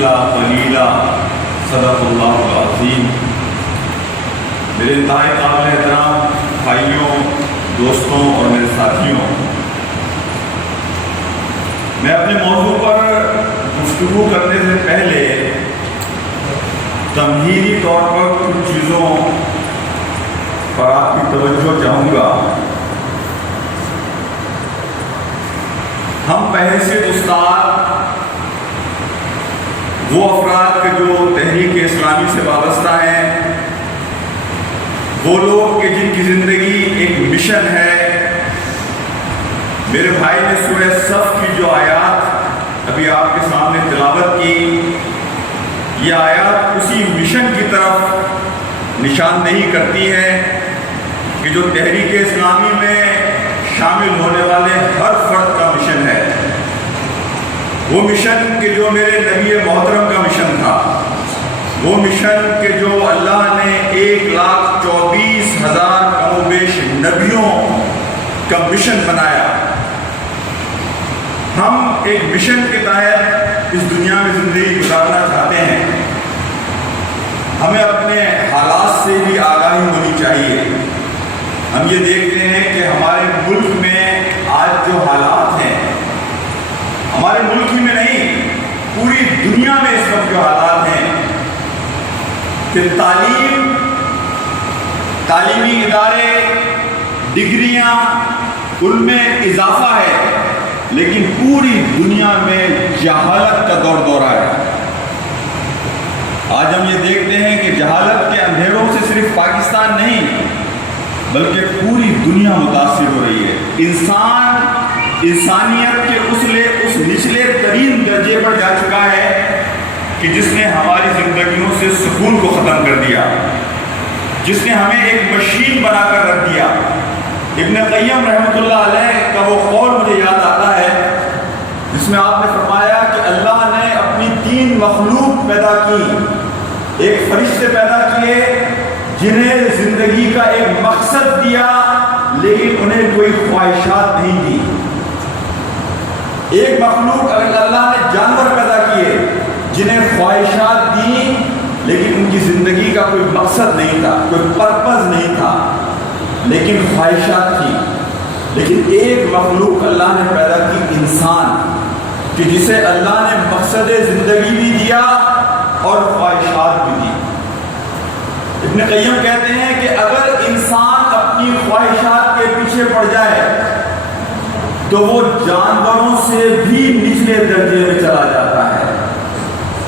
إلا قليلا صدق اللہ العظیم۔ میرے انتہائی قابل احترام بھائیوں، دوستوں اور میرے ساتھیوں، میں اپنے موضوع پر گفتگو کرنے سے پہلے تمہیدی طور پر کچھ چیزوں پر آپ کی توجہ چاہوں گا۔ ہم بحیثیت استاد وہ افراد کے جو تحریک اسلامی سے وابستہ ہیں، وہ لوگ کہ جن کی زندگی ایک مشن ہے۔ میرے بھائی نے سورہ صف کی جو آیات ابھی آپ کے سامنے تلاوت کی، یہ آیات اسی مشن کی طرف نشاندہی کرتی ہے کہ جو تحریک اسلامی میں شامل ہونے والے ہر فرد کا مشن ہے۔ وہ مشن کہ جو میرے نبی محترم کا مشن تھا، وہ مشن کہ جو اللہ نے 1,24,000 کم و بیش نبیوں کا مشن بنایا۔ ہم ایک مشن کے تحت اس دنیا میں زندگی گزارنا چاہتے ہیں۔ ہمیں اپنے حالات سے بھی آگاہی ہونی چاہیے۔ ہم یہ دیکھتے ہیں کہ ہمارے ملک میں آج جو حالات ہیں، ہمارے ملک ہی میں نہیں پوری دنیا میں اس وقت جو حالات ہیں کہ تعلیمی ادارے، ڈگریاں، ان میں اضافہ ہے، لیکن پوری دنیا میں جہالت کا دور دورہ ہے۔ آج ہم یہ دیکھتے ہیں کہ جہالت کے اندھیروں سے صرف پاکستان نہیں بلکہ پوری دنیا متاثر ہو رہی ہے۔ انسانیت کے اس نچلے ترین درجے پر جا چکا ہے کہ جس نے ہماری زندگیوں سے سکون کو ختم کر دیا، جس نے ہمیں ایک مشین بنا کر رکھ دیا۔ ابن قیم رحمۃ اللہ علیہ کا وہ قول مجھے یاد آتا ہے جس میں آپ نے فرمایا کہ اللہ نے اپنی 3 مخلوق پیدا کی۔ ایک فرشتے پیدا کیے جنہیں زندگی کا ایک مقصد دیا لیکن انہیں کوئی خواہشات نہیں دی۔ ایک مخلوق اللہ نے جانور پیدا کیے جنہیں خواہشات دی لیکن ان کی زندگی کا کوئی مقصد نہیں تھا، کوئی پرپز نہیں تھا، لیکن خواہشات تھی۔ لیکن ایک مخلوق اللہ نے پیدا کی، انسان، کہ جسے اللہ نے مقصد زندگی بھی دیا اور خواہشات بھی دی۔ ابن قیم کہتے ہیں کہ اگر انسان اپنی خواہشات کے پیچھے پڑ جائے تو وہ جانوروں سے بھی نچلے درجے میں چلا جاتا ہے،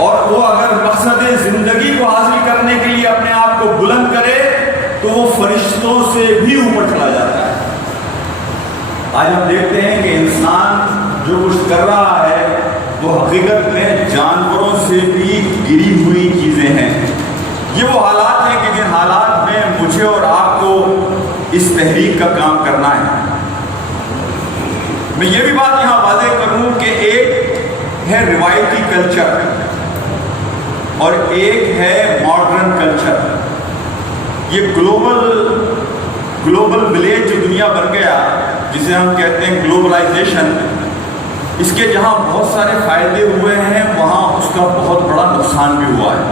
اور وہ اگر مقصد زندگی کو حاصل کرنے کے لیے اپنے آپ کو بلند کرے تو وہ فرشتوں سے بھی اوپر چلا جاتا ہے۔ آج ہم دیکھتے ہیں کہ انسان جو کچھ کر رہا ہے وہ حقیقت میں جانوروں سے بھی گری ہوئی چیزیں ہیں۔ یہ وہ حالات ہیں کہ جن حالات میں مجھے اور آپ کو اس تحریک کا کام کرنا ہے۔ میں یہ بھی بات یہاں واضح کروں کہ ایک ہے روایتی کلچر اور ایک ہے ماڈرن کلچر۔ یہ گلوبل ولیج جو دنیا بن گیا، جسے ہم کہتے ہیں گلوبلائزیشن، اس کے جہاں بہت سارے فائدے ہوئے ہیں وہاں اس کا بہت بڑا نقصان بھی ہوا ہے۔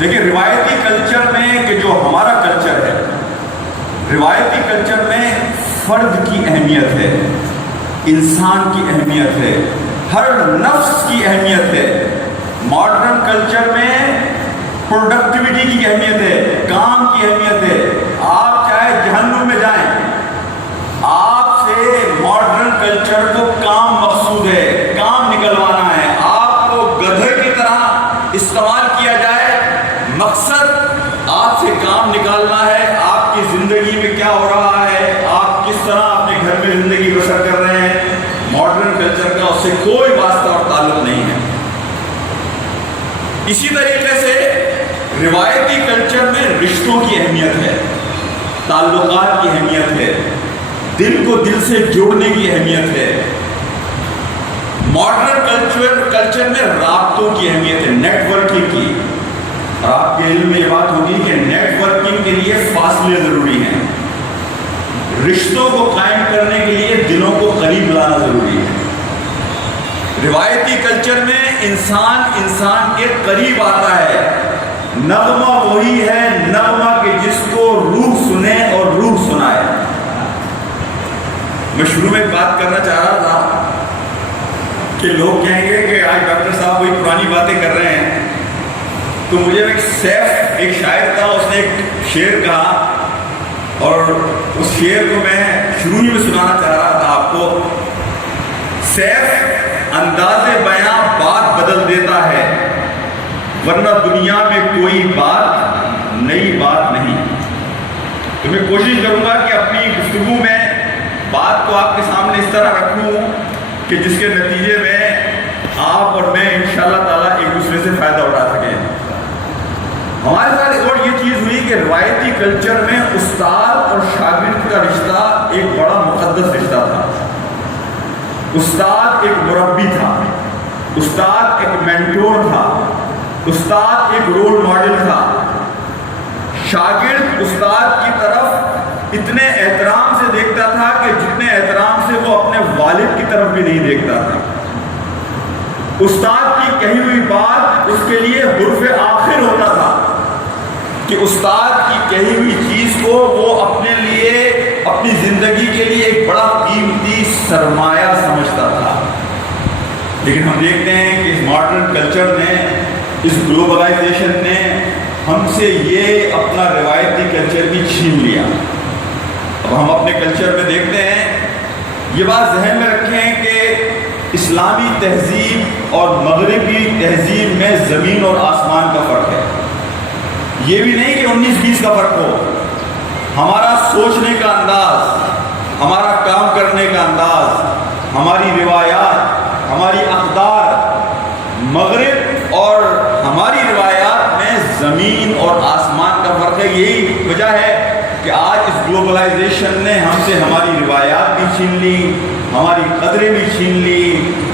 دیکھیں، روایتی کلچر میں کہ جو ہمارا کلچر ہے، روایتی کلچر میں فرد کی اہمیت ہے، انسان کی اہمیت ہے، ہر نفس کی اہمیت ہے۔ ماڈرن کلچر میں پروڈکٹیوٹی کی اہمیت ہے، کام کی اہمیت ہے۔ آپ چاہے جہنم میں جائیں، آپ سے ماڈرن کلچر کو کام مقصود ہے، کام نکلوانا ہے، آپ کو گدھے کی طرح استعمال کیا جائے، مقصد آپ سے کام نکالنا ہے۔ آپ کی زندگی میں کیا ہو رہا ہے، آپ کس طرح اپنے گھر میں زندگی بسر کر رہے ہیں، ماڈرن کلچر کا اس سے کوئی واسطہ اور تعلق نہیں ہے۔ اسی طریقے سے روایتی کلچر میں رشتوں کی اہمیت ہے، تعلقات کی اہمیت ہے، دل کو دل سے جوڑنے کی اہمیت ہے۔ ماڈرن کلچر میں رابطوں کی اہمیت ہے، نیٹ ورکنگ کی۔ اور آپ کے علم میں یہ بات ہوگی کہ نیٹ ورکنگ کے لیے فاصلے ضروری ہیں، رشتوں کو قائم کرنے کے لیے دلوں کو قریب لانا ضروری ہے۔ روایتی کلچر میں انسان کے قریب آتا ہے. نغمہ وہی ہے نغمہ کہ جس کو روح سنے اور روح سنائے. میں شروع میں ایک بات کرنا چاہ رہا تھا کہ لوگ کہیں گے کہ آج ڈاکٹر صاحب وہی پرانی باتیں کر رہے ہیں. تو مجھے ایک شاعر تھا, اس نے ایک شعر کہا اور اس شعر کو میں شروع ہی میں سنانا چاہ رہا تھا آپ کو. سیف انداز بیاں بات بدل دیتا ہے, ورنہ دنیا میں کوئی بات نئی بات نہیں. تو میں کوشش کروں گا کہ اپنی گفتگو میں بات کو آپ کے سامنے اس طرح رکھوں کہ جس کے نتیجے میں آپ اور میں انشاءاللہ تعالیٰ ایک دوسرے سے فائدہ اٹھا سکیں. ہمارے ساتھ ایک اور یہ چیز ہوئی کہ روایتی کلچر میں استاد اور شاگرد کا رشتہ ایک بڑا مقدس رشتہ تھا. استاد ایک مربی تھا, استاد ایک مینٹور تھا, استاد ایک رول ماڈل تھا. شاگرد استاد کی طرف اتنے احترام سے دیکھتا تھا کہ جتنے احترام سے وہ اپنے والد کی طرف بھی نہیں دیکھتا تھا. استاد کی کہی ہوئی بات اس کے لیے حرف آخر ہوتا تھا کہ استاد کی کہی ہوئی چیز کو وہ اپنے لیے اپنی زندگی کے لیے ایک بڑا قیمتی سرمایہ سمجھتا تھا. لیکن ہم دیکھتے ہیں کہ اس ماڈرن کلچر نے, اس گلوبلائزیشن نے ہم سے یہ اپنا روایتی کلچر بھی چھین لیا. اب ہم اپنے کلچر میں دیکھتے ہیں, یہ بات ذہن میں رکھیں کہ اسلامی تہذیب اور مغربی تہذیب میں زمین اور آسمان کا فرق ہے. یہ بھی نہیں کہ 19-20 کا فرق ہو. ہمارا سوچنے کا انداز, ہمارا کام کرنے کا انداز, ہماری روایات, ہماری اقدار, مغرب اور ہماری روایات میں زمین اور آسمان کا فرق ہے. یہی وجہ ہے کہ آج اس گلوبلائزیشن نے ہم سے ہماری روایات بھی چھین لی, ہماری قدریں بھی چھین لی,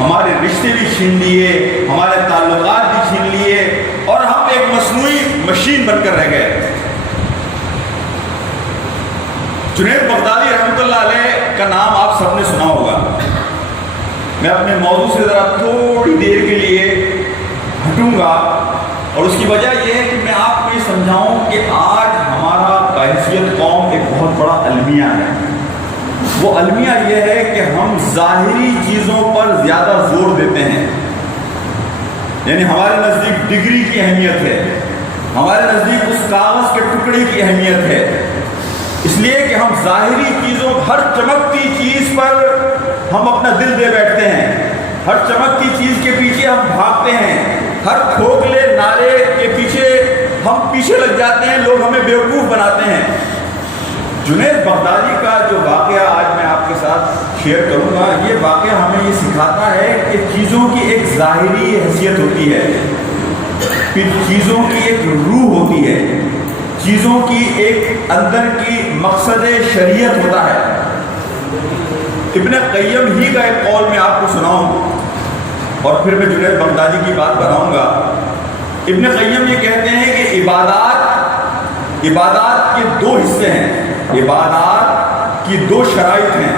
ہمارے رشتے بھی چھین لیے, ہمارے تعلقات بھی چھین لیے, اور ہم ایک مصنوعی مشین بن کر رہ گئے. جنید بغدادی رحمۃ اللہ علیہ کا نام آپ سب نے سنا ہوگا. میں اپنے موضوع سے ذرا تھوڑی دیر کے لیے ہٹوں گا, اور اس کی وجہ یہ ہے کہ میں آپ کو یہ سمجھاؤں کہ آج ہمارا بحیثیت قوم ایک بہت بڑا المیہ ہے. وہ المیہ یہ ہے کہ ہم ظاہری چیزوں پر زیادہ زور دیتے ہیں. یعنی ہمارے نزدیک ڈگری کی اہمیت ہے, ہمارے نزدیک اس کاغذ کے ٹکڑے کی اہمیت ہے, اس لیے کہ ہم ظاہری چیزوں, ہر چمکتی چیز پر ہم اپنا دل دے بیٹھتے ہیں, ہر چمکتی چیز کے پیچھے ہم بھاگتے ہیں, ہر کھوکھلے نعرے کے پیچھے ہم پیچھے لگ جاتے ہیں, لوگ ہمیں بیوقوف بناتے ہیں. جنید بغدادی کا جو واقعہ آج میں آپ کے ساتھ شیئر کروں گا, یہ واقعہ ہمیں یہ سکھاتا ہے کہ چیزوں کی ایک ظاہری حیثیت ہوتی ہے, پھر چیزوں کی ایک روح ہوتی ہے, چیزوں کی ایک اندر کی مقصد شریعت ہوتا ہے. ابن قیم ہی کا ایک قول میں آپ کو سناؤں اور پھر میں جنید بغدادی کی بات بتاؤں گا. ابن قیم یہ کہتے ہیں کہ عبادات کے دو حصے ہیں, عبادات کی دو شرائط ہیں.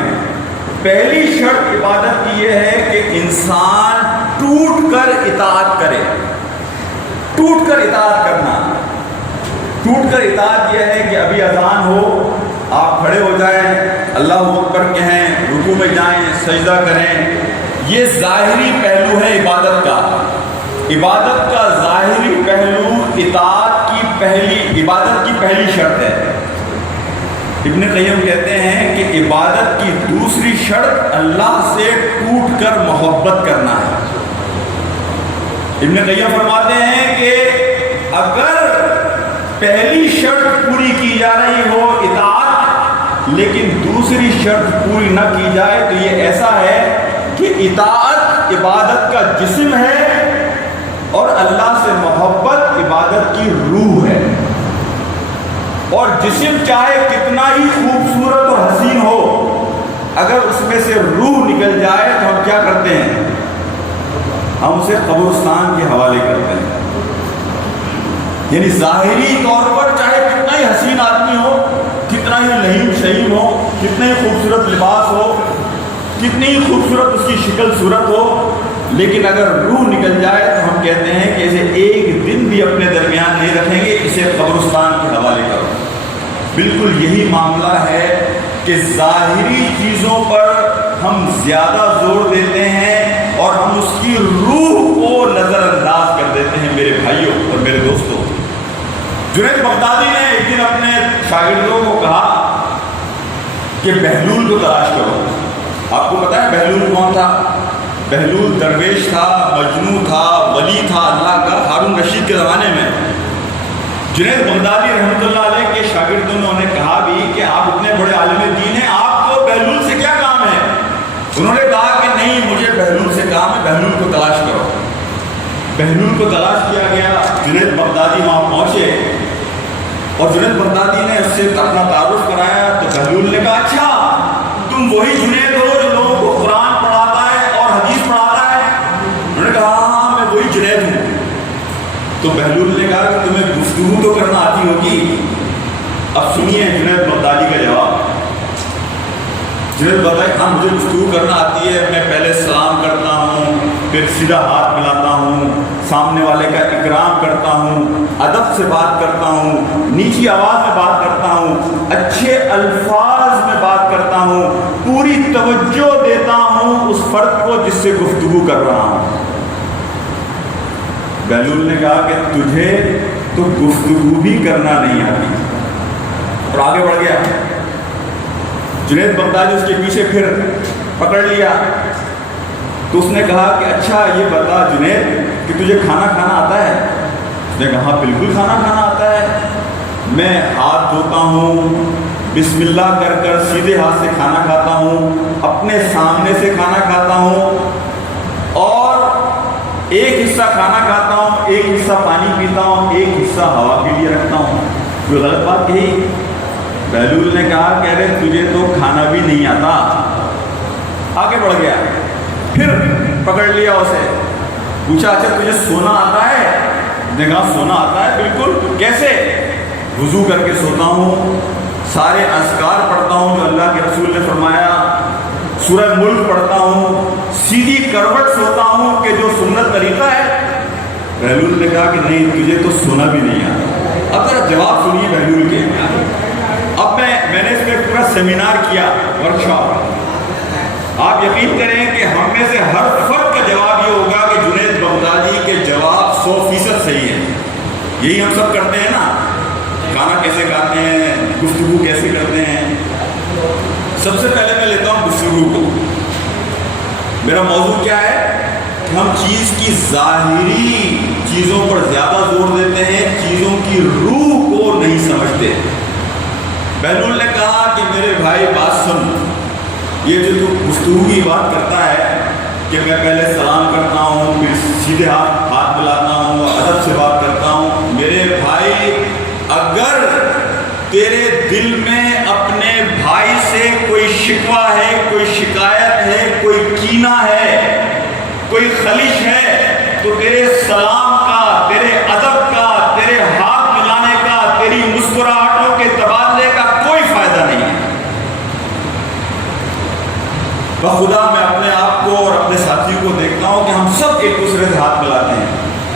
پہلی شرط عبادت کی یہ ہے کہ انسان ٹوٹ کر اطاعت کرے. ٹوٹ کر اطاعت کرنا, ٹوٹ کر اطاعت یہ ہے کہ ابھی اذان ہو, آپ کھڑے ہو جائیں, اللہ اکبر کہیں, رکوع میں جائیں, سجدہ کریں. یہ ظاہری پہلو ہے عبادت کا. عبادت کا ظاہری پہلو عبادت کی پہلی شرط ہے. ابن قیم کہتے ہیں کہ عبادت کی دوسری شرط اللہ سے ٹوٹ کر محبت کرنا ہے. ابن قیم فرماتے ہیں کہ اگر پہلی شرط پوری کی جا رہی ہو اطاعت, لیکن دوسری شرط پوری نہ کی جائے, تو یہ ایسا ہے کہ اطاعت عبادت کا جسم ہے اور اللہ سے محبت عبادت کی روح ہے. اور جسم چاہے کتنا ہی خوبصورت اور حسین ہو, اگر اس میں سے روح نکل جائے تو ہم کیا کرتے ہیں, ہم اسے قبرستان کے حوالے کرتے ہیں. یعنی ظاہری طور پر چاہے کتنا ہی حسین آدمی ہو, کتنا ہی لہیم شہیم ہو, کتنا ہی خوبصورت لباس ہو, کتنی ہی خوبصورت اس کی شکل صورت ہو, لیکن اگر روح نکل جائے تو ہم کہتے ہیں کہ اسے ایک دن بھی اپنے درمیان نہیں رکھیں گے، اسے قبرستان کے حوالے کرو۔ بالکل یہی معاملہ ہے کہ ظاہری چیزوں پر ہم زیادہ زور دیتے ہیں اور ہم اس کی روح کو نظر انداز کر دیتے ہیں۔ میرے بھائیوں اور میرے دوستوں، جنید بغدادی نے ایک دن اپنے شاگردوں کو کہا کہ بہلول کو تلاش کرو۔ آپ کو پتا ہے بہلول کون تھا؟ بہلول درویش تھا، مجنوں تھا، ولی تھا اللہ کا، ہارون رشید کے زمانے میں۔ جنید بغدادی رحمۃ اللہ علیہ کے شاگردوں نے کہا بھی کہ آپ اتنے بڑے عالم دین ہیں، آپ کو بہلول سے کیا کام ہے؟ انہوں نے کہا کہ نہیں، مجھے بہلول سے کام ہے، بہلول کو تلاش کرو۔ بہلول کو تلاش کیا گیا، جنید بغدادی وہاں پہنچے اور جنید بغدادی نے اس سے اپنا تعارف کرایا تو بہلول نے کہا اچھا تم وہی جنید ہو جو لوگوں کو قرآن پڑھاتا ہے اور حدیث پڑھاتا ہے؟ انہوں نے کہا ہاں میں وہی جنید ہوں۔ تو بہلول نے کہا کہ تمہیں گفتگو تو کرنا آتی ہوگی۔ اب سنیے جنید بغدادی کا جواب۔ جنید بغدادی ہاں مجھے گفتگو کرنا آتی ہے، میں پہلے سلام کرتا ہوں، پھر سیدھا ہاتھ ملاتا ہوں، سامنے والے کا اکرام کرتا ہوں، ادب سے بات کرتا ہوں، نیچی آواز میں بات کرتا ہوں، اچھے الفاظ میں بات کرتا ہوں، پوری توجہ دیتا ہوں اس فرد کو جس سے گفتگو کر رہا ہوں۔ بہلول نے کہا کہ تجھے تو گفتگو بھی کرنا نہیں آتی، اور آگے بڑھ گیا۔ جنید بغدادی اس کے پیچھے پھر پکڑ لیا تو اس نے کہا کہ اچھا یہ بتا جنید کہ تجھے کھانا کھانا آتا ہے؟ اس نے کہا بالکل کھانا کھانا آتا ہے، میں ہاتھ دھوتا ہوں، بسم اللہ کر کر سیدھے ہاتھ سے کھانا کھاتا ہوں، اپنے سامنے سے کھانا کھاتا ہوں، اور ایک حصہ کھانا کھاتا ہوں، ایک حصہ پانی پیتا ہوں، ایک حصہ ہوا کے لیے رکھتا ہوں۔ کوئی غلط بات کہی؟ بہلول نے کہا کہ ارے تجھے تو کھانا بھی نہیں آتا۔ آگے بڑھ گیا، پھر پکڑ لیا اسے، پوچھا اچھا تجھے سونا آتا ہے؟ نے کہا سونا آتا ہے بالکل، کیسے؟ وضو کر کے سوتا ہوں، سارے اذکار پڑھتا ہوں جو اللہ کے رسول نے فرمایا، سورہ ملک پڑھتا ہوں، سیدھی کروٹ سوتا ہوں کہ جو سنت طریقہ ہے۔ بہلول نے کہا کہ نہیں تجھے تو سونا بھی نہیں آتا۔ اب ذرا جواب سنیے بہلول کے۔ اب میں نے اس میں پورا سیمینار کیا، ورکشاپ۔ آپ یقین کریں کہ ہم میں سے ہر فرد کا جواب یہ ہوگا کہ جنید بغدادی کے جواب 100% صحیح ہے۔ یہی ہم سب کرتے ہیں نا، کھانا کیسے کھاتے ہیں، گفتگو کیسے کرتے ہیں۔ سب سے پہلے میں لیتا ہوں گفتگو کو۔ میرا موضوع کیا ہے کہ ہم چیز کی ظاہری چیزوں پر زیادہ زور دیتے ہیں، چیزوں کی روح کو نہیں سمجھتے۔ بہلول نے کہا کہ میرے بھائی بات سن، یہ جو تو گفتگو کی بات کرتا ہے کہ میں پہلے سلام کرتا ہوں، پھر سیدھے ہاتھ ملاتا ہوں، ادب سے بات کرتا ہوں، میرے بھائی اگر تیرے دل میں اپنے بھائی سے کوئی شکوہ ہے، کوئی شکایت ہے، کوئی کینہ ہے، کوئی خلش ہے، تو تیرے سلام کا، تیرے ادب کا، تیرے ہاتھ ملانے کا، تیری مسکراہٹوں کے تبادلے کا کوئی فائدہ نہیں ہے۔ بخدا میں اپنے آپ کو اور اپنے ساتھیوں کو دیکھتا ہوں کہ ہم سب ایک دوسرے سے ہاتھ ملاتے ہیں،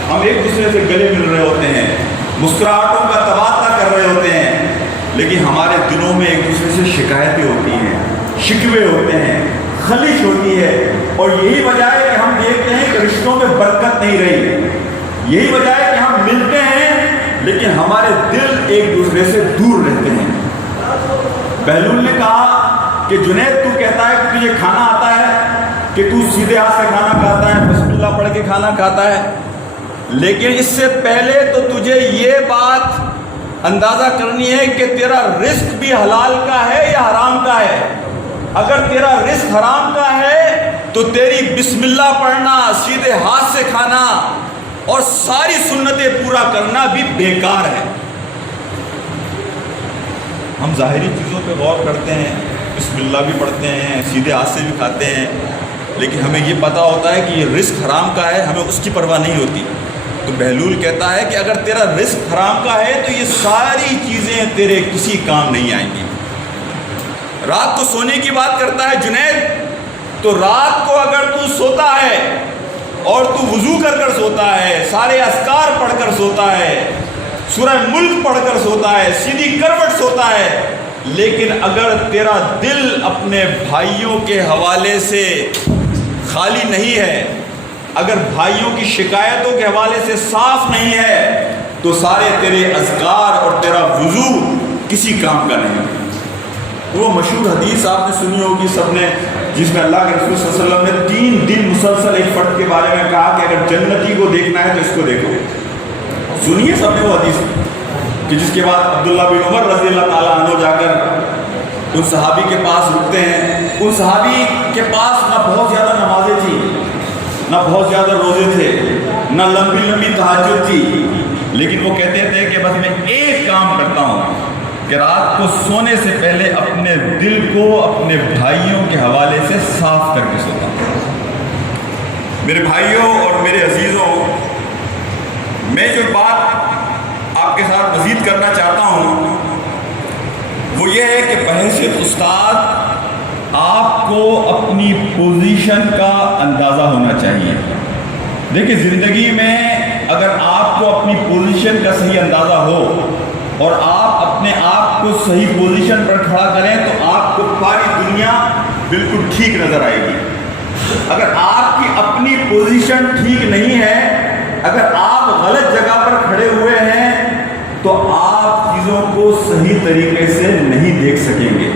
ہم ایک دوسرے سے گلے مل رہے ہوتے ہیں، مسکراہٹوں کا تبادلہ کر رہے ہوتے ہیں، لیکن ہمارے دلوں میں ایک دوسرے سے شکایتیں ہوتی ہیں، شکوے ہوتے ہیں، خلش ہوتی ہے، اور یہی وجہ ہے کہ ہم دیکھتے ہیں کہ رشتوں میں برکت نہیں رہی، یہی وجہ ہے کہ ہم ملتے ہیں لیکن ہمارے دل ایک دوسرے سے دور رہتے ہیں۔ بہلول نے کہا کہ جنید تو کہتا ہے کہ تجھے کھانا آتا ہے، کہ تو سیدھے ہاتھ سے کھانا کھاتا ہے، بسم اللہ پڑھ کے کھانا کھاتا ہے، لیکن اس سے پہلے تو تجھے یہ بات اندازہ کرنی ہے کہ تیرا رزق بھی حلال کا ہے یا حرام کا ہے۔ اگر تیرا رزق حرام کا ہے تو تیری بسم اللہ پڑھنا، سیدھے ہاتھ سے کھانا اور ساری سنتیں پورا کرنا بھی بیکار ہے۔ ہم ظاہری چیزوں پہ غور کرتے ہیں، بسم اللہ بھی پڑھتے ہیں، سیدھے ہاتھ سے بھی کھاتے ہیں، لیکن ہمیں یہ پتہ ہوتا ہے کہ یہ رزق حرام کا ہے، ہمیں اس کی پرواہ نہیں ہوتی۔ تو بہلول کہتا ہے کہ اگر تیرا رزق حرام کا ہے تو یہ ساری چیزیں تیرے کسی کام نہیں آئیں گی۔ رات کو سونے کی بات کرتا ہے جنید، تو رات کو اگر تو سوتا ہے سوتا ہے، سارے اذکار پڑھ کر سوتا ہے، سورہ ملک پڑھ کر سوتا ہے، سیدھی کروٹ سوتا ہے، لیکن اگر تیرا دل اپنے بھائیوں کے حوالے سے خالی نہیں ہے، اگر بھائیوں کی شکایتوں کے حوالے سے صاف نہیں ہے، تو سارے تیرے اذکار اور تیرا وضو کسی کام کا نہیں۔ وہ مشہور حدیث آپ نے سنی ہوگی سب نے، جس میں اللہ کے رسول صلی اللہ علیہ وسلم نے 3 دن مسلسل ایک فرد کے بارے میں کہا کہ اگر جنتی کو دیکھنا ہے تو اس کو دیکھو۔ سنیے سب نے وہ حدیث، کہ جس کے بعد عبداللہ بن عمر رضی اللہ تعالیٰ عنہ جا کر ان صحابی کے پاس رکتے ہیں۔ ان صحابی کے پاس نہ بہت زیادہ نمازیں تھیں، نہ بہت زیادہ روزے تھے، نہ لمبی لمبی تہجد تھی، لیکن وہ کہتے تھے کہ بس میں ایک کام کرتا ہوں کہ رات کو سونے سے پہلے اپنے دل کو اپنے بھائیوں کے حوالے سے صاف کر کے سوتا ہوں۔ میرے بھائیوں اور میرے عزیزوں، میں جو بات آپ کے ساتھ مزید کرنا چاہتا ہوں وہ یہ ہے کہ بحیثیت استاد آپ کو اپنی پوزیشن کا اندازہ ہونا چاہیے۔ دیکھیں، زندگی میں اگر آپ کو اپنی پوزیشن کا صحیح اندازہ ہو اور آپ اپنے آپ کو صحیح پوزیشن پر کھڑا کریں تو آپ کو ساری دنیا بالکل ٹھیک نظر آئے گی۔ اگر آپ کی اپنی پوزیشن ٹھیک نہیں ہے، اگر آپ غلط جگہ پر کھڑے ہوئے ہیں تو آپ چیزوں کو صحیح طریقے سے نہیں دیکھ سکیں گے۔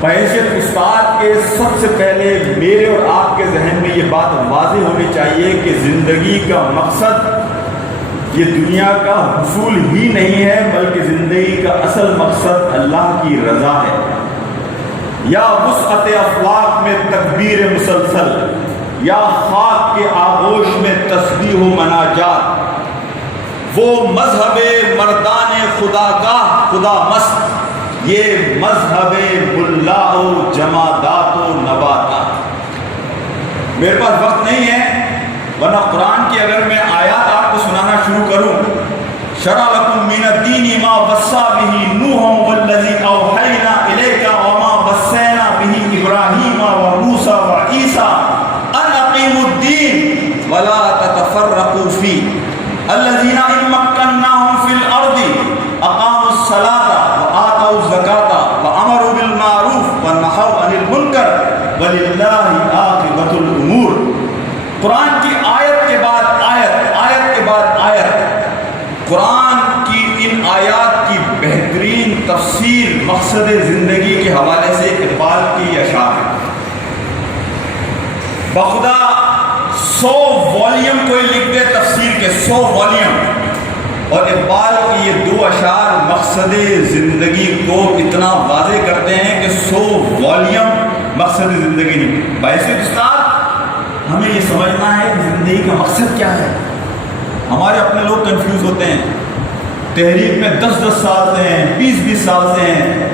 بحیثیت استاد کے سب سے پہلے میرے اور آپ کے ذہن میں یہ بات واضح ہونی چاہیے کہ زندگی کا مقصد یہ دنیا کا حصول ہی نہیں ہے، بلکہ زندگی کا اصل مقصد اللہ کی رضا ہے۔ یا وسعت افلاک میں تکبیر مسلسل، یا خاک کے آغوش میں تسبیح و مناجات، وہ مذہب مردان خدا گاہ خدا مست، یہ مذہب ملا و جمادات و نباتات۔ میرے پاس وقت نہیں ہے، ورنہ قرآن کی اگر میں آیات آپ کو سنانا شروع کروں، شرع لکم من الدین ما وصی بہ نوح والذی اوحینا الیک وما وصینا بہ ابراہیم وموسیٰ وعیسیٰ ان اقیموا الدین ولا تتفرقوا فیہ الذین ان مکناہم فی الارض اقاموا الصلاۃ وآتوا الزکاۃ وامروا بالمعروف ونہوا عن المنکر وللہ عاقبۃ الامور۔ قرآن کی آیت کے بعد آیت، آیت کے بعد آیت، قرآن کی ان آیات کی بہترین تفسیر مقصد زندگی کے حوالے سے اقبال کی اشعار ہے۔ بخدا 100 والیوم کوئی لکھ دے تفسیر کے، 100 والیوم، اور اقبال کی یہ 2 اشعار مقصد زندگی کو اتنا واضح کرتے ہیں کہ 100 والیوم مقصد زندگی نہیں۔ بحیثیت استاد ہمیں یہ سمجھنا ہے کہ زندگی کا مقصد کیا ہے۔ ہمارے اپنے لوگ کنفیوز ہوتے ہیں، تحریک میں 10-10 سال سے ہیں، 20-20 سال سے ہیں،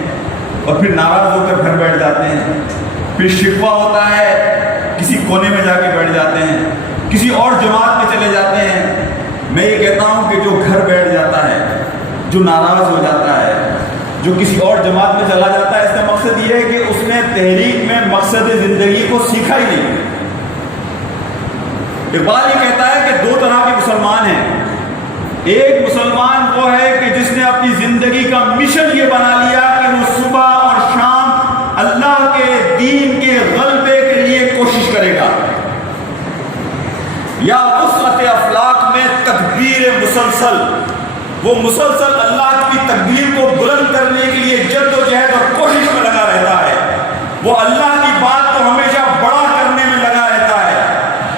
اور پھر ناراض ہو کر گھر بیٹھ جاتے ہیں، پھر شکوہ ہوتا ہے، کسی کونے میں جا کے بیٹھ جاتے ہیں، کسی اور جماعت میں چلے جاتے ہیں۔ میں یہ کہتا ہوں کہ جو گھر بیٹھ جاتا ہے، جو ناراض ہو جاتا ہے، جو کسی اور جماعت میں چلا جاتا ہے، اس کا مقصد یہ ہے کہ اس نے تحریک میں مقصد زندگی کو سیکھا ہی نہیں۔ اقبال یہ کہتا ہے کہ 2 طرح کے مسلمان ہیں۔ ایک مسلمان وہ ہے کہ جس نے اپنی زندگی کا مشن یہ بنا لیا کہ وہ صبح اور شام اللہ کے دین کے غلبے کے لیے کوشش کرے گا، یا وسعت افلاک میں تکبیر مسلسل، وہ مسلسل اللہ کی تکبیر کو بلند کرنے کے لیے جد و جہد اور کوشش میں لگا رہتا ہے، وہ اللہ کی بات کو ہمیشہ بڑا کرنے میں لگا رہتا ہے،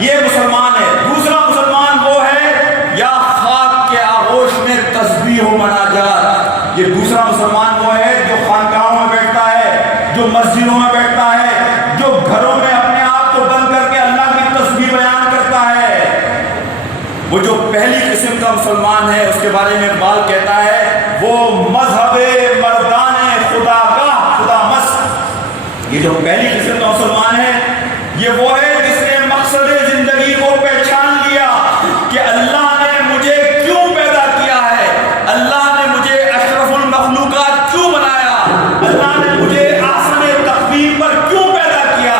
یہ مسلمان ہے۔ دوسرا مسلمان وہ ہے یا خاک کے آغوش میں تسبیح و مناجات، یہ دوسرا مسلمان وہ ہے جو خانقاہوں میں بیٹھتا ہے، جو مسجدوں میں بیٹھتا ہے، جو گھروں میں اپنے آپ کو بند کر کے اللہ کی تسبیح بیان کرتا ہے۔ وہ جو پہلی قسم کا مسلمان ہے اس کے بارے میں اقبال کہتا ہے وہ مذہب مردان خدا گاہ خدا مست، یہ جو پہلی قسم کا مسلمان ہے یہ وہ ہے جس نے مقصد زندگی کو پہچان لیا کہ اللہ نے مجھے کیوں پیدا کیا ہے، اللہ نے مجھے اشرف المخلوقات کیوں بنایا، اللہ نے مجھے احسن تقویم پر کیوں پیدا کیا،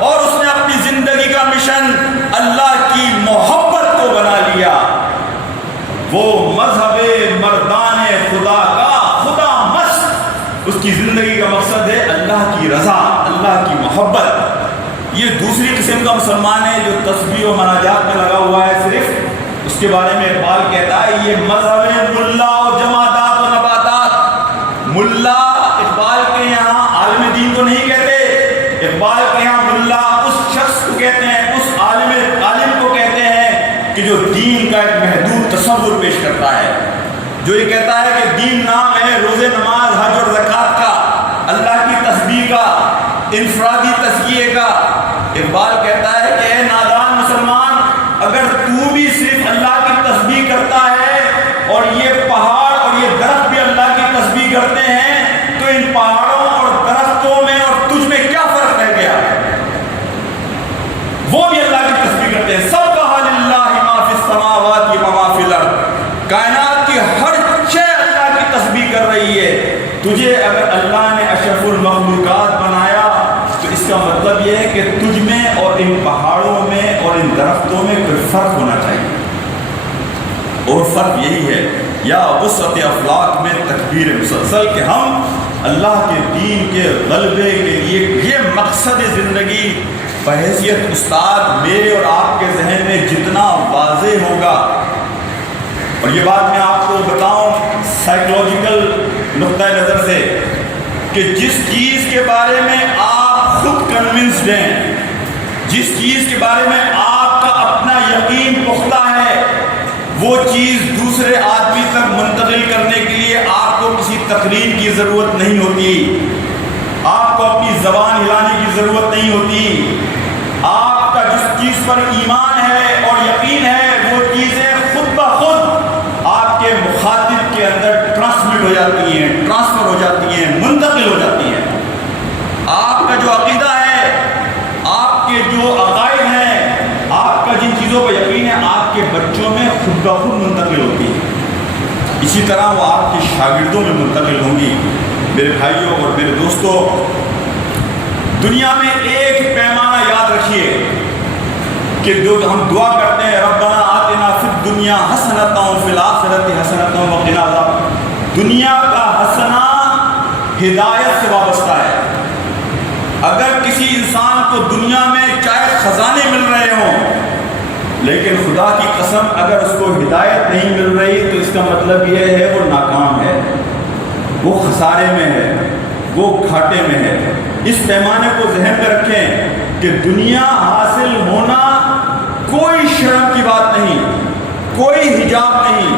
اور اس نے اپنی زندگی کا مشن اللہ کی محبت وہ مذہب مردان خدا کا خدا مست، اس کی زندگی کا مقصد ہے اللہ کی رضا، اللہ کی محبت۔ یہ دوسری قسم کا مسلمان ہے جو تسبیح و مناجات میں لگا ہوا ہے صرف، اس کے بارے میں اقبال کہتا ہے یہ مذہب ملا و جماعتات و نباتات۔ ملا اقبال کے یہاں عالم دین کو نہیں کہتے، اقبال کے یہاں ملا اس شخص کو کہتے ہیں، اس عالم کو کہتے ہیں کہ جو دین کا ایک محدود تصور پیش کرتا ہے، جو یہ کہتا ہے کہ دین نام ہے روزے، نماز، حج اور زکوٰۃ کا، اللہ کی تسبیح کا، انفرادی تزکیے کا۔ اقبال کہتا ہے کہ اے نادان مسلمان، اگر تو بھی صرف اللہ کی تسبیح کرتا ہے اور یہ پہاڑ اور یہ درخت بھی اللہ کی تسبیح کرتے ہیں، تو ان پہاڑوں اور درختوں میں اور تجھ میں کیا فرق رہ گیا؟ وہ بھی اللہ کی تسبیح کرتے ہیں۔ سبح للہ ما فی السماوات و ما فی الارض، کائنات کی ہر شے اللہ کی تسبیح کر رہی ہے۔ تجھے اگر اللہ نے اشرف المخلوقات بنایا تو اس کا مطلب یہ ہے کہ تجھ میں اور ان پہاڑوں میں اور ان درختوں میں کوئی فرق ہونا چاہیے، اور فرق یہی ہے یا وسعت افلاک میں تکبیر مسلسل کہ ہم اللہ کے دین کے غلبے کے لیے، یہ مقصد زندگی بحیثیت استاد میرے اور آپ کے ذہن میں جتنا واضح ہوگا، اور یہ بات میں آپ کو بتاؤں سائیکولوجیکل نقطہ نظر سے کہ جس چیز کے بارے میں آپ خود کنونسڈ ہیں، جس چیز کے بارے میں آپ کا اپنا یقین پختہ ہے، وہ چیز دوسرے آدمی تک منتقل کرنے کے لیے آپ کو کسی تقریر کی ضرورت نہیں ہوتی، آپ کو اپنی زبان ہلانے کی ضرورت نہیں ہوتی۔ آپ کا جس چیز پر ایمان ہے اور یقین ہے، وہ چیزیں خود بخود آپ کے مخاطب کے اندر ٹرانسمٹ ہو جاتی ہیں، ٹرانسفر ہو جاتی ہیں، منتقل ہو جاتی ہیں۔ آپ کا جو عقیدہ ہے، آپ کے جو عقائد ہیں، آپ کا جن چیزوں پر یقین ہے، آپ کے بچوں میں خود بخود منتقل ہوتی ہے۔ اسی طرح وہ آپ کے شاگردوں میں منتقل ہوں گی۔ میرے بھائیوں اور میرے دوستوں، دنیا میں ایک پیمانہ یاد رکھیے کہ جو ہم دعا کرتے ہیں ربنا آتنا فی الدنیا حسنۃ وفی الآخرۃ حسنۃ وقنا عذاب، دنیا کا حسنہ ہدایت سے وابستہ ہے۔ اگر کسی انسان کو دنیا میں چاہے خزانے مل رہے ہوں، لیکن خدا کی قسم اگر اس کو ہدایت نہیں مل رہی تو اس کا مطلب یہ ہے وہ ناکام ہے، وہ خسارے میں ہے، وہ گھاٹے میں ہے۔ اس پیمانے کو ذہن میں رکھیں کہ دنیا حاصل ہونا کوئی شرم کی بات نہیں، کوئی حجاب نہیں،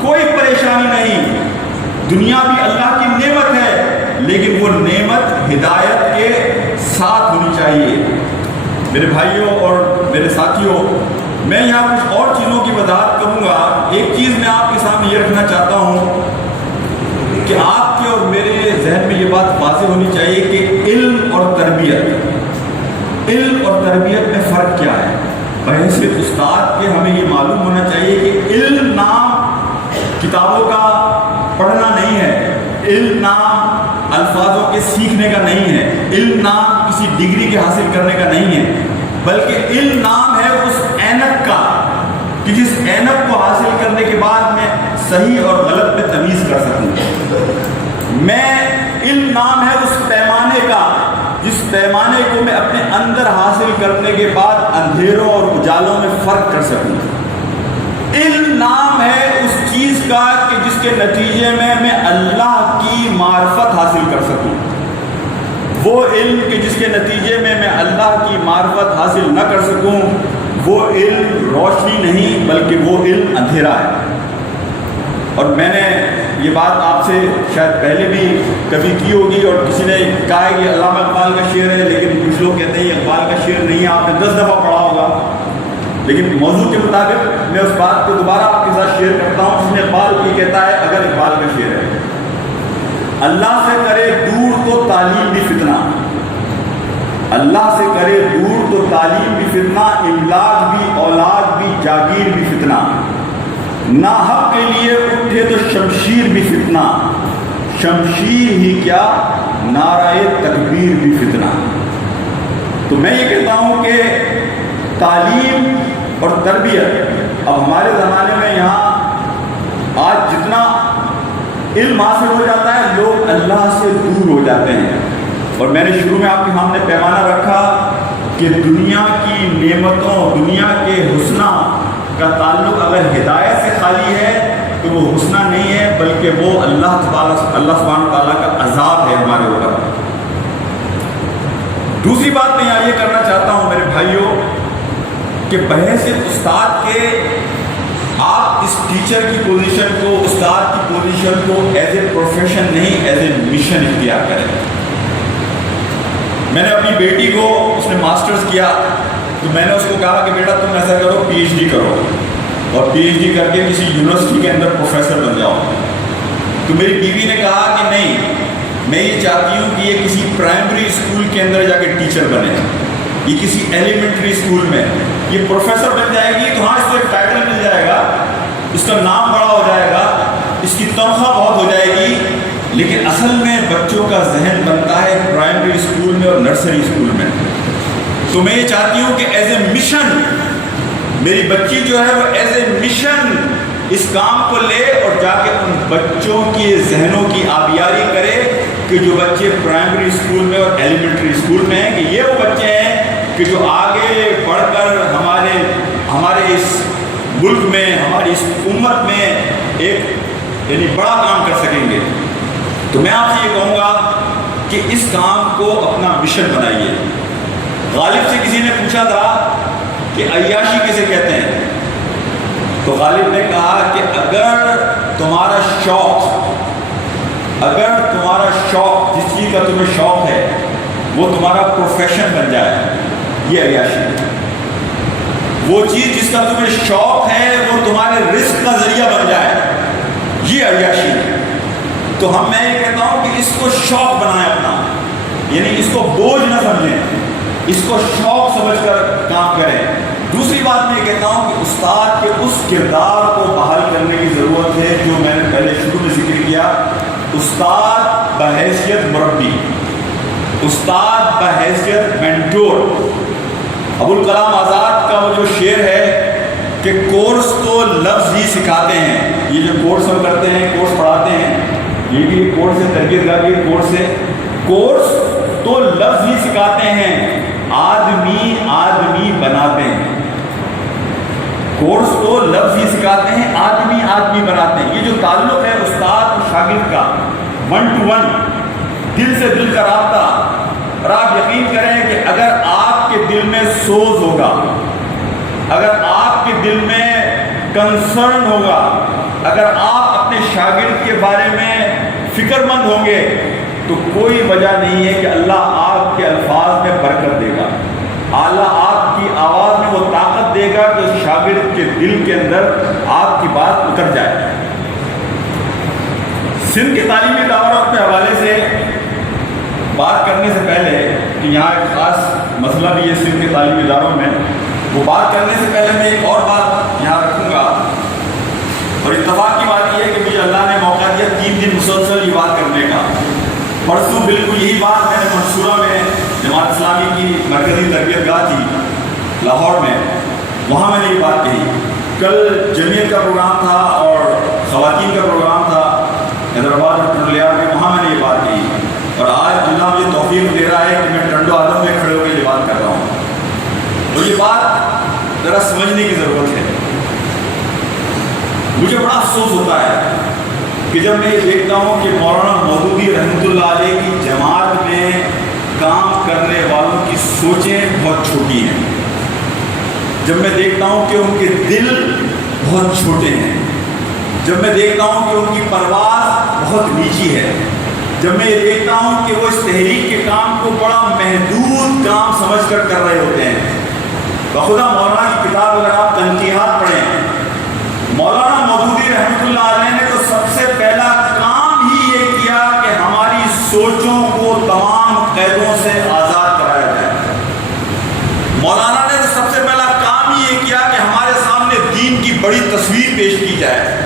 کوئی پریشانی نہیں۔ دنیا بھی اللہ کی نعمت ہے، لیکن وہ نعمت ہدایت کے ساتھ ہونی چاہیے۔ میرے بھائیوں اور میرے ساتھیوں، میں یہاں کچھ اور چیزوں کی وضاحت کروں گا۔ ایک چیز میں آپ کے سامنے یہ رکھنا چاہتا ہوں کہ آپ کے اور میرے ذہن میں یہ بات واضح ہونی چاہیے کہ علم اور تربیت میں فرق کیا ہے۔ بحیثیت استاد کے ہمیں یہ معلوم ہونا چاہیے کہ علم نام کتابوں کا پڑھنا نہیں ہے، علم نام الفاظوں کے سیکھنے کا نہیں ہے، علم نام کسی ڈگری کے حاصل کرنے کا نہیں ہے، بلکہ علم نام ہے اس اینک کا کہ جس اینک کو حاصل کرنے کے بعد میں صحیح اور غلط میں تمیز کر سکوں۔ علم نام ہے اس پیمانے کا جس پیمانے کو میں اپنے اندر حاصل کرنے کے بعد اندھیروں اور اجالوں میں فرق کر سکوں۔ علم نام ہے اس چیز کا کہ جس کے نتیجے میں اللہ کی معرفت حاصل کر سکوں۔ وہ علم کہ جس کے نتیجے میں اللہ کی معرفت حاصل نہ کر سکوں، وہ علم روشنی نہیں بلکہ وہ علم اندھیرا ہے۔ اور میں نے یہ بات آپ سے شاید پہلے بھی کبھی کی ہوگی، اور کسی نے کہا ہے کہ علامہ اقبال کا شعر ہے، لیکن کچھ لوگ کہتے ہیں یہ اقبال کا شعر نہیں ہے، آپ نے 10 دفعہ پڑھا ہوگا، لیکن موضوع کے مطابق میں اس بات کو دوبارہ آپ کے ساتھ شیئر کرتا ہوں جس میں اقبال یہ کہتا ہے، اگر اقبال کا شعر ہے، اللہ سے کرے دور تو تعلیم بھی فتنہ، اللہ سے کرے دور تو تعلیم بھی فتنہ، املاک بھی اولاد بھی جاگیر بھی فتنہ، ناحق کے لیے اٹھے تو شمشیر بھی فتنہ، شمشیر ہی کیا نعرہ تکبیر بھی فتنہ۔ تو میں یہ کہتا ہوں کہ تعلیم اور تربیت، اب ہمارے زمانے میں یہاں آج جتنا علم حاصل ہو جاتا ہے لوگ اللہ سے دور ہو جاتے ہیں. اور میں نے شروع میں آپ کے سامنے پیمانہ رکھا کہ دنیا کی نعمتوں، دنیا کے حسنہ کا تعلق اگر ہدایت سے خالی ہے تو وہ حسنہ نہیں ہے، بلکہ وہ اللہ سبحانہ تعالیٰ کا عذاب ہے ہمارے اوپر. دوسری بات میں یہاں یہ کرنا چاہتا ہوں میرے بھائیوں کہ بحیثیت استاد کے آپ اس ٹیچر کی پوزیشن کو، استاد کی پوزیشن کو ایز اے پروفیشن نہیں، ایز اے مشن اختیار کریں. میں نے اپنی بیٹی کو، اس نے ماسٹرز کیا، تو میں نے اس کو کہا کہ بیٹا تم ایسا کرو پی ایچ ڈی کرو اور پی ایچ ڈی کر کے کسی یونیورسٹی کے اندر پروفیسر بن جاؤ. تو میری بیوی نے کہا کہ نہیں، میں یہ چاہتی ہوں کہ یہ کسی پرائمری اسکول کے اندر جا کے ٹیچر بنے، یہ کسی ایلیمنٹری اسکول میں یہ پروفیسر بن جائے گی تو ہاں اس کو ایک ٹائٹل مل جائے گا، اس کا نام بڑا ہو جائے گا، اس کی تنخواہ بہت ہو جائے گی، لیکن اصل میں بچوں کا ذہن بنتا ہے پرائمری اسکول میں اور نرسری اسکول میں. تو میں یہ چاہتی ہوں کہ ایز اے مشن میری بچی جو ہے وہ ایز اے مشن اس کام کو لے اور جا کے ان بچوں کے ذہنوں کی آبیاری کرے کہ جو بچے پرائمری اسکول میں اور ایلیمنٹری اسکول میں ہیں کہ یہ وہ بچے ہیں کہ جو آگے بڑھ کر ہمارے اس ملک میں، ہماری اس امت میں ایک یعنی بڑا کام کر سکیں گے. تو میں آپ سے یہ کہوں گا کہ اس کام کو اپنا مشن بنائیے. غالب سے کسی نے پوچھا تھا کہ عیاشی کسے کہتے ہیں، تو غالب نے کہا کہ اگر تمہارا شوق جس چیز کا تمہیں شوق ہے وہ تمہارا پروفیشن بن جائے، یہ عیاشی ہے. وہ چیز جس کا تمہیں شوق ہے وہ تمہارے رزق کا ذریعہ بن جائے، یہ عیاشی ہے. تو میں یہ کہتا ہوں کہ اس کو شوق بنائیں اپنا، یعنی اس کو بوجھ نہ سمجھیں، اس کو شوق سمجھ کر کام کریں. دوسری بات میں یہ کہتا ہوں کہ استاد کے اس کردار کو بحال کرنے کی ضرورت ہے جو میں نے پہلے شروع میں ذکر کیا. استاد بحیثیت مربی، استاد بحیثیت مینٹور. ابوالکلام آزاد کا وہ جو شعر ہے کہ کورس تو لفظ ہی سکھاتے ہیں. یہ جو کورس ہم کرتے ہیں، کورس پڑھاتے ہیں، یہ بھی ایک کورس ہے، تربیت گاہ کی ایک کورس ہے. کورس تو لفظ ہی سکھاتے ہیں، آدمی بناتے ہیں. کورس تو لفظ ہی سکھاتے ہیں، آدمی بناتے ہیں. یہ جو تعلق ہے استاد اور شاگرد کا، 1 to 1، دل سے دل کا رابطہ، اور آپ یقین کریں کہ اگر آپ کے دل میں سوز ہوگا، اگر آپ کے دل میں کنسرن ہوگا، اگر آپ اپنے شاگرد کے بارے میں فکر مند ہوں گے تو کوئی وجہ نہیں ہے کہ اللہ آپ کے الفاظ میں برکت دے گا. اللہ آپ کی آواز میں وہ طاقت دے گا کہ اس شاگرد کے دل کے اندر آپ کی بات اتر جائے. سندھ کے تعلیمی دعوت کے حوالے سے بات کرنے سے پہلے کہ یہاں ایک خاص مسئلہ بھی ہے سندھ کے تعلیمی اداروں میں، وہ بات کرنے سے پہلے میں ایک اور بات یہاں رکھوں گا. اور اتفاق کی بات یہ ہے کہ مجھے اللہ نے موقع دیا 3 دن مسلسل یہ بات کرنے کا. پرسوں بالکل یہی بات میں نے منصورہ میں جماعت اسلامی کی مرکزی تربیت گاہ تھی لاہور میں، وہاں میں نے یہ بات کہی. کل جمعیت کا پروگرام تھا اور خواتین کا پروگرام تھا حیدرآباد اور ٹنڈلیار میں، وہاں میں نے یہ بات کہی. اور آج اللہ مجھے توفیق دے رہا ہے کہ میں ٹنڈو آدم میں کھڑے ہو کے یہ بات کر رہا ہوں. تو یہ بات ذرا سمجھنے کی ضرورت ہے. مجھے بڑا افسوس ہوتا ہے کہ جب میں یہ دیکھتا ہوں کہ مولانا مودودی رحمۃ اللہ علیہ کی جماعت میں کام کرنے والوں کی سوچیں بہت چھوٹی ہیں، جب میں دیکھتا ہوں کہ ان کے دل بہت چھوٹے ہیں، جب میں دیکھتا ہوں کہ ان کی پرواز بہت نیچی ہے، جب میں یہ دیکھتا ہوں کہ وہ اس تحریک کے کام کو بڑا محدود کام سمجھ کر کر رہے ہوتے ہیں. بخدا مولانا کی کتاب اگر آپ تنقیحات پڑھیں، مولانا مودودی رحمۃ اللہ علیہ نے تو سب سے پہلا کام ہی یہ کیا کہ ہماری سوچوں کو تمام قیدوں سے آزاد کرایا جائے. مولانا نے تو سب سے پہلا کام ہی یہ کیا کہ ہمارے سامنے دین کی بڑی تصویر پیش کی جائے.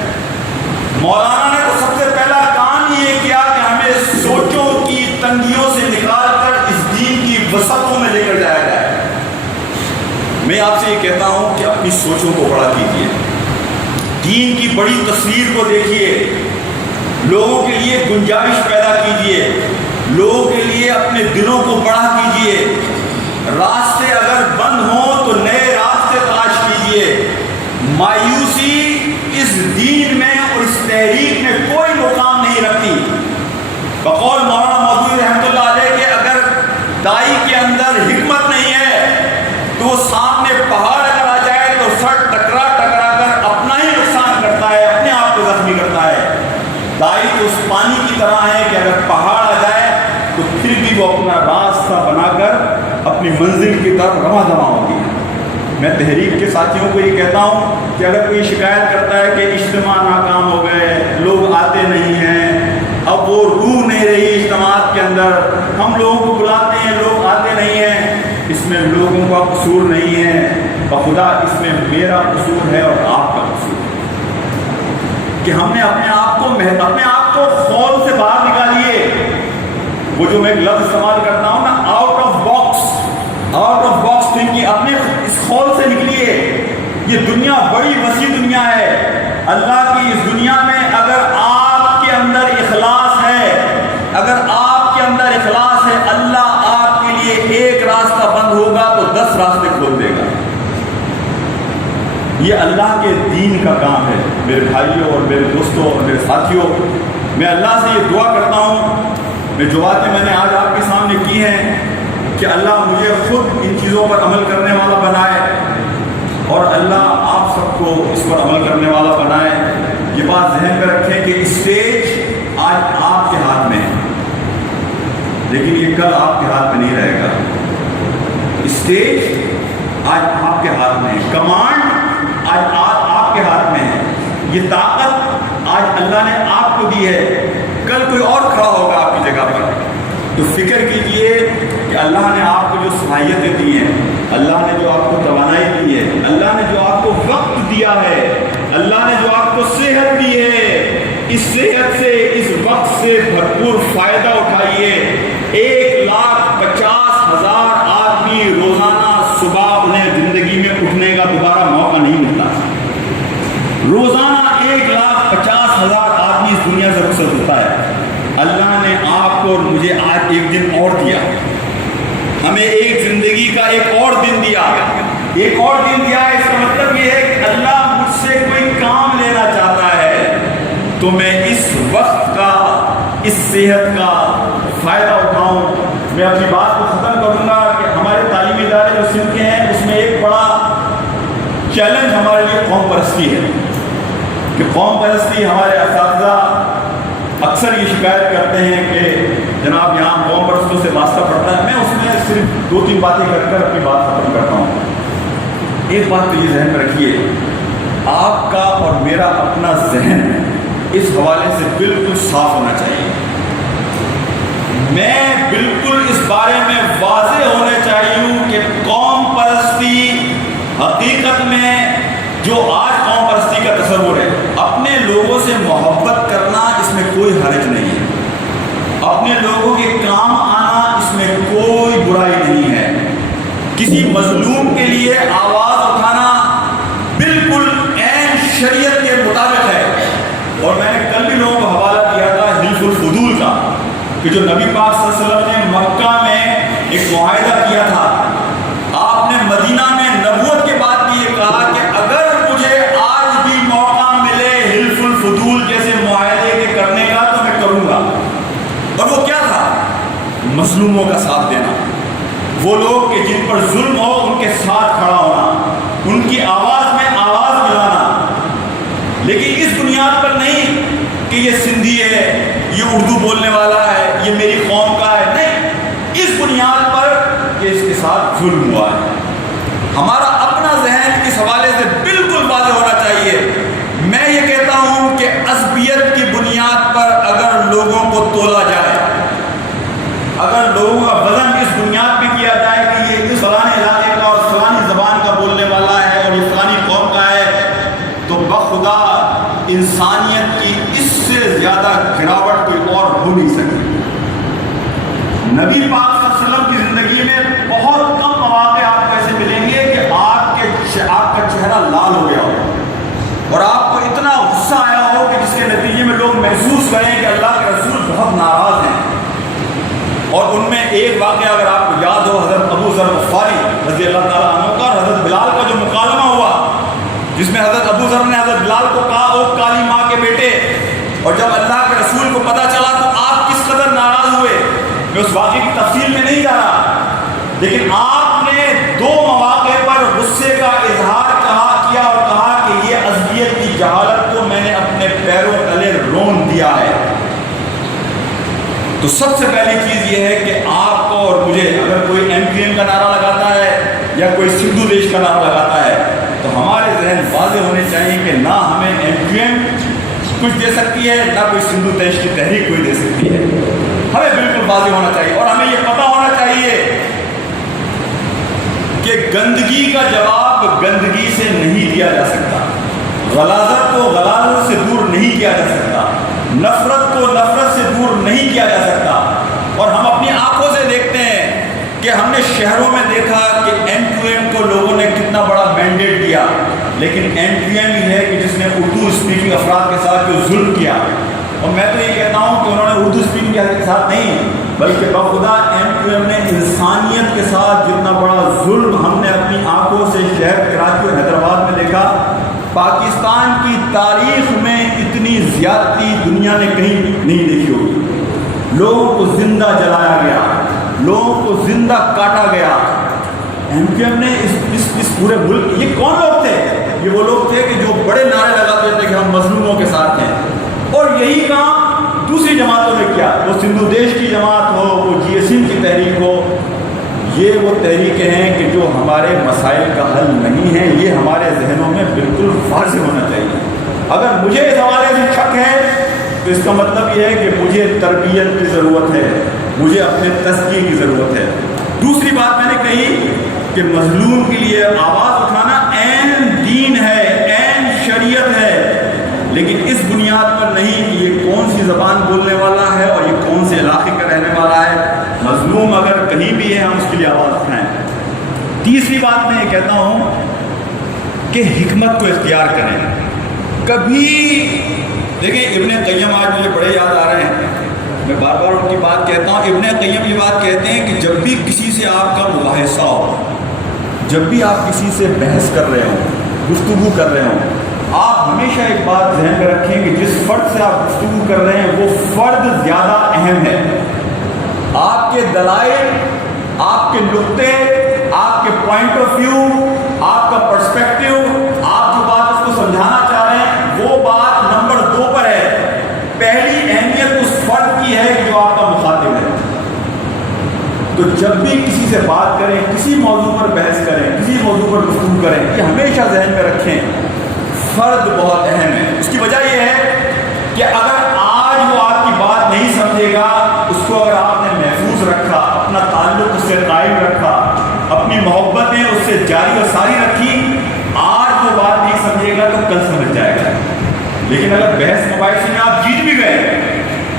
مولانا نے تو سب سے پہلا کام ہی یہ کیا کہ ہمیں سوچوں کی تنگیوں سے نکال کر اس دین کی وسعتوں میں لے کر جایا جائے. میں آپ سے یہ کہتا ہوں کہ اپنی سوچوں کو بڑا کیجیے. دین کی بڑی تصویر کو دیکھیے، لوگوں کے لیے گنجائش پیدا کیجیے، لوگوں کے لیے اپنے دلوں کو بڑا کیجیے، راستے اگر بند ہوں تو نئے راستے تلاش کیجیے۔ مایوسی اس دین میں اور اس تحریک میں کوئی مقام نہیں رکھتی۔ بقول مولانا مودودی رحمۃ اللہ علیہ کہ اگر دائی کے اندر حکمت نہیں ہے تو وہ سامنے پہاڑ اگر آ جائے تو سر ٹکرا ٹکرا کر اپنا ہی نقصان کرتا ہے، اپنے آپ کو زخمی کرتا ہے۔ دائی تو اس پانی کی طرح ہے کہ اگر پہاڑ آ جائے تو پھر بھی وہ اپنا راستہ بنا کر اپنی منزل کی طرف رواں دواں ہوگی۔ میں تحریک کے ساتھیوں کو یہ کہتا ہوں کہ اگر کوئی شکایت کرتا ہے کہ اجتماع ناکام ہو گئے، لوگ آتے نہیں ہیں، اب وہ روح نہیں رہی اجتماعات کے اندر، ہم لوگوں کو بلاتے ہیں لوگ آتے نہیں ہیں، اس میں لوگوں کا قصور نہیں ہے، بخدا اس میں میرا قصور ہے اور آپ کا قصور ہے کہ ہم نے اپنے آپ کو خول سے باہر نکالیے۔ وہ جو میں ایک لفظ استعمال کرتا ہوں نا، آؤٹ آف باکس تھنکنگ، اپنے اس خول سے نکلیے۔ یہ دنیا بڑی وسیع دنیا ہے، اللہ کی اس دنیا میں اگر آپ کے اندر اخلاص ہے، اللہ آپ کے لیے ایک راستہ بند ہوگا تو 10 راستے کھول دے گا۔ یہ اللہ کے دین کا کام ہے۔ میرے بھائیوں اور میرے دوستوں اور میرے ساتھیوں، میں اللہ سے یہ دعا کرتا ہوں، جو باتیں میں نے آج آپ کے سامنے کی ہیں، کہ اللہ مجھے خود ان چیزوں پر عمل کرنے والا بنائے اور اللہ آپ سب کو اس پر عمل کرنے والا بنائے۔ یہ بات ذہن میں رکھیں کہ اسٹیج آج آپ کے ہاتھ میں ہے، لیکن یہ کل آپ کے ہاتھ میں نہیں رہے گا۔ اسٹیج آج آپ کے ہاتھ میں ہے، کمانڈ آج آپ کے ہاتھ میں ہے، یہ طاقت آج اللہ نے آپ کو دی ہے، کل کوئی اور کھڑا ہوگا آپ کی جگہ پر۔ تو فکر کیجئے کہ اللہ نے آپ کو جو صلاحیتیں دی ہیں، اللہ نے جو آپ کو توانائی دی ہے، اللہ نے جو آپ کو وقت دیا ہے، اللہ نے جو آپ کو صحت دی ہے، اس صحت سے، اس وقت سے بھرپور فائدہ اٹھائیے۔ 1,50,000 آدمی روزانہ صبح انہیں زندگی میں اٹھنے کا دوبارہ موقع نہیں ملتا۔ روزانہ 1,50,000 آدمی اس دنیا سے رخصت ہوتا ہے۔ اللہ نے آپ کو اور مجھے آج ایک دن اور دیا، ہمیں ایک زندگی کا ایک اور دن دیا، ایک اور دن دیا۔ اس کا مطلب یہ ہے کہ اللہ مجھ سے کوئی کام لینا چاہتا ہے تو میں اس وقت کا، اس صحت کا فائدہ اٹھاؤں۔ میں اپنی بات کو ختم کروں گا کہ ہمارے تعلیمی ادارے جو سندھ کے ہیں، اس میں ایک بڑا چیلنج ہمارے لیے قوم پرستی ہے کہ قوم پرستی، ہمارے اساتذہ اکثر یہ شکایت کرتے ہیں کہ جناب یہاں قوم پرستوں سے واسطہ پڑتا ہے۔ میں اس میں صرف 2-3 باتیں کر اپنی بات ختم کرتا ہوں۔ ایک بات تو یہ ذہن میں رکھیے، آپ کا اور میرا اپنا ذہن اس حوالے سے بالکل صاف ہونا چاہیے۔ میں بالکل اس بارے میں واضح ہونا چاہیے کہ قوم پرستی حقیقت میں جو آج قوم پرستی کا تصور ہے، اپنے لوگوں سے محبت کرنا، اس میں کوئی حرج نہیں ہے، اپنے لوگوں کے کام آنا، اس میں کوئی برائی نہیں ہے، کسی مظلوم کے لیے آواز اٹھانا بالکل عین شریعت کے مطابق ہے۔ اور میں نے کل بھی لوگوں کو حوالہ دیا تھا حلف الفضول کا، کہ جو نبی پاک صلی اللہ علیہ وسلم نے مکہ میں ایک معاہدہ کیا تھا، آپ نے مدینہ میں نبوت کے بعد بھی یہ کہا کہ اگر مجھے آج بھی موقع ملے حلف الفضول جیسے معاہدے کے کرنے کا تو میں کروں گا۔ اور وہ کیا تھا؟ مظلوموں کا ساتھ دینا، وہ لوگ کہ جن پر ظلم ہو ان کے ساتھ کھڑا ہونا، ان کی آواز میں آواز ملانا، لیکن اس بنیاد پر نہیں کہ یہ سندھی ہے، یہ اردو بولنے والا ہے، یہ میری قوم کا ہے، نہیں، اس بنیاد پر کہ اس کے ساتھ ظلم ہوا ہے۔ ہمارا اپنا ذہن اس حوالے سے بالکل واضح ہونا چاہیے۔ میں یہ کہتا ہوں کہ عصبیت کی بنیاد پر اگر لوگوں کو تولا جائے، اگر لوگوں کا وزن اس بنیاد پہ کیا جائے کہ یہ اس فلانے علاقے کا اور فلانی زبان کا بولنے والا ہے اور یہ فلانی قوم کا ہے، تو بخدا انسانیت کی اس سے زیادہ گراوٹ کوئی اور ہو نہیں سکتی۔ نبی پاک صلی اللہ علیہ وسلم کی زندگی میں بہت کم مواقع آپ کو ایسے ملیں گے کہ آپ کا چہرہ لال ہو گیا ہو، اور آپ کو اتنا غصہ آیا ہو کہ جس کے نتیجے میں لوگ محسوس کریں کہ اللہ کے رسول بہت ناراض ہیں. اور ان میں ایک واقعہ اگر آپ کو یاد ہو، حضرت ابو ذر غفاری رضی اللہ تعالیٰ عنہ کا اور حضرت بلال کا جو مکالمہ ہوا، جس میں حضرت ابو ذر نے حضرت بلال کو کہا او کالی ماں کے بیٹے، اور جب اللہ کے رسول کو پتہ چلا تو آپ کس قدر ناراض ہوئے. میں اس واقعے کی تفصیل میں نہیں جا رہا، لیکن آپ نے 2 مواقع پر غصے کا اظہار کیا اور کہا کہ یہ عصبیت کی جہالت کو میں نے اپنے پیروں تلے رون دیا ہے. تو سب سے پہلی چیز یہ ہے کہ آپ کو اور مجھے اگر کوئی MQM کا نعرہ لگاتا ہے یا کوئی سندھو دیش کا نعرہ لگاتا ہے تو ہمارے ذہن واضح ہونے چاہیے کہ نہ ہمیں MQM کچھ دے سکتی ہے، نہ کوئی سندھو دیش کی تحریک کوئی دے سکتی ہے. ہمیں بالکل واضح ہونا چاہیے اور ہمیں یہ پتہ ہونا چاہیے کہ گندگی کا جواب گندگی سے نہیں دیا جا سکتا، غلاظت کو غلاظت سے دور نہیں کیا جا سکتا، نفرت کو نفرت سے دور نہیں کیا جا سکتا. اور ہم اپنی آنکھوں سے دیکھتے ہیں کہ ہم نے شہروں میں دیکھا کہ MQM کو لوگوں نے کتنا بڑا مینڈیٹ دیا، لیکن MQM ہی ہے کہ جس نے اردو اسپیکنگ افراد کے ساتھ جو ظلم کیا. اور میں تو یہ کہتا ہوں کہ انہوں نے اردو اسپیکنگ کے ساتھ نہیں بلکہ بخدا MQM نے انسانیت کے ساتھ جتنا بڑا ظلم ہم نے اپنی آنکھوں سے شہر کراچی اور حیدرآباد میں دیکھا، پاکستان کی تاریخ میں اتنی زیادتی دنیا نے کہیں نہیں دیکھی ہوگی. لوگوں کو زندہ جلایا گیا، لوگوں کو زندہ کاٹا گیا. MQM نے اس پورے ملک، یہ کون لوگ تھے؟ یہ وہ لوگ تھے کہ جو بڑے نعرے لگاتے تھے کہ ہم مظلوموں کے ساتھ ہیں. اور یہی کام دوسری جماعتوں نے کیا، وہ سندھو دیش کی جماعت ہو، وہ GSM کی تحریک ہو. یہ وہ تحریکیں ہیں کہ جو ہمارے مسائل کا حل نہیں ہیں. یہ ہمارے ذہنوں میں بالکل واضح ہونا چاہیے. اگر مجھے اس حوالے سے شک ہے تو اس کا مطلب یہ ہے کہ مجھے تربیت کی ضرورت ہے، مجھے اپنے تزکیے کی ضرورت ہے. دوسری بات میں نے کہی کہ مظلوم کے لیے آواز اٹھانا عین دین ہے، عین شریعت ہے، لیکن اس بنیاد پر نہیں کہ یہ کون سی زبان بولنے والا ہے اور یہ کون سے علاقے کا رہنے والا ہے. مظلوم اگر کہیں بھی ہے ہم اس کے لیے آواز اٹھائیں. تیسری بات میں یہ کہتا ہوں کہ حکمت کو اختیار کریں. کبھی دیکھیں ابن قیم آج مجھے بڑے یاد آ رہے ہیں، میں بار بار ان کی بات کہتا ہوں. ابن قیم یہ بات کہتے ہیں کہ جب بھی کسی سے آپ کا مباحثہ ہو، جب بھی آپ کسی سے بحث کر رہے ہوں، گفتگو کر رہے ہوں، آپ ہمیشہ ایک بات ذہن میں رکھیں کہ جس فرد سے آپ گفتگو کر رہے ہیں وہ فرد زیادہ اہم ہے. آپ کے دلائل، آپ کے نقطے، آپ کے پوائنٹ آف ویو، آپ کا پرسپیکٹیو، آپ جو بات اس کو سمجھانا چاہ رہے ہیں وہ بات نمبر 2 پر ہے. پہلی اہمیت اس فرد کی ہے جو آپ کا مخاطب ہے. تو جب بھی کسی سے بات کریں، کسی موضوع پر بحث کریں، کسی موضوع پر گفتگو کریں، یہ ہمیشہ ذہن میں رکھیں فرد بہت اہم ہے. اس کی وجہ یہ ہے کہ اگر آج وہ آپ کی بات نہیں سمجھے گا، اس کو اگر آپ نے محفوظ رکھا، اپنا تعلق اس سے قائم رکھا، اپنی محبتیں اس سے جاری و ساری رکھی، آج وہ بات نہیں سمجھے گا تو کل سمجھ جائے گا. لیکن اگر بحث مباحثے میں آپ جیت بھی گئے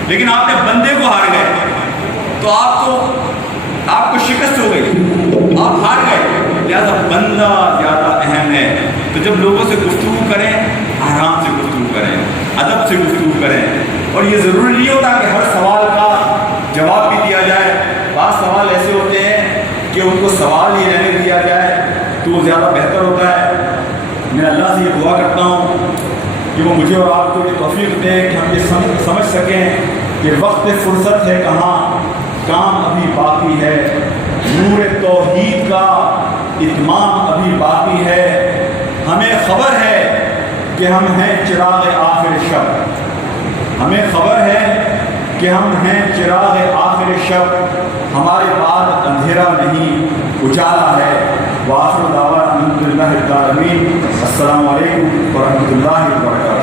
لیکن آپ نے بندے کو ہار گئے تو آپ کو شکست ہو گئی، آپ ہار گئے. لہٰذا بندہ زیادہ اہم ہے. تو جب لوگوں سے گفتگو کریں آرام سے گفتگو کریں، ادب سے گفتگو کریں. اور یہ ضروری نہیں ہوتا کہ ہر سوال کا جواب بھی دیا جائے. بعض سوال ایسے ہوتے ہیں کہ ان کو سوال ہی رہنے دیا جائے تو وہ زیادہ بہتر ہوتا ہے. میں اللہ سے یہ دعا کرتا ہوں کہ وہ مجھے اور آپ کو یہ توفیق دے کہ ہم یہ سمجھ سکیں کہ وقت فرصت ہے کہاں، کام ابھی باقی ہے، نور توحید کا اتمام ابھی باقی ہے. ہمیں خبر ہے کہ ہم ہیں چراغ آخر شب، ہمیں خبر ہے کہ ہم ہیں چراغ آخر شب. ہمارے بعد اندھیرا نہیں اجالا ہے. وآخر دعوانا الحمد للہ رب العالمین. السلام علیکم ورحمۃ اللہ وبرکاتہ.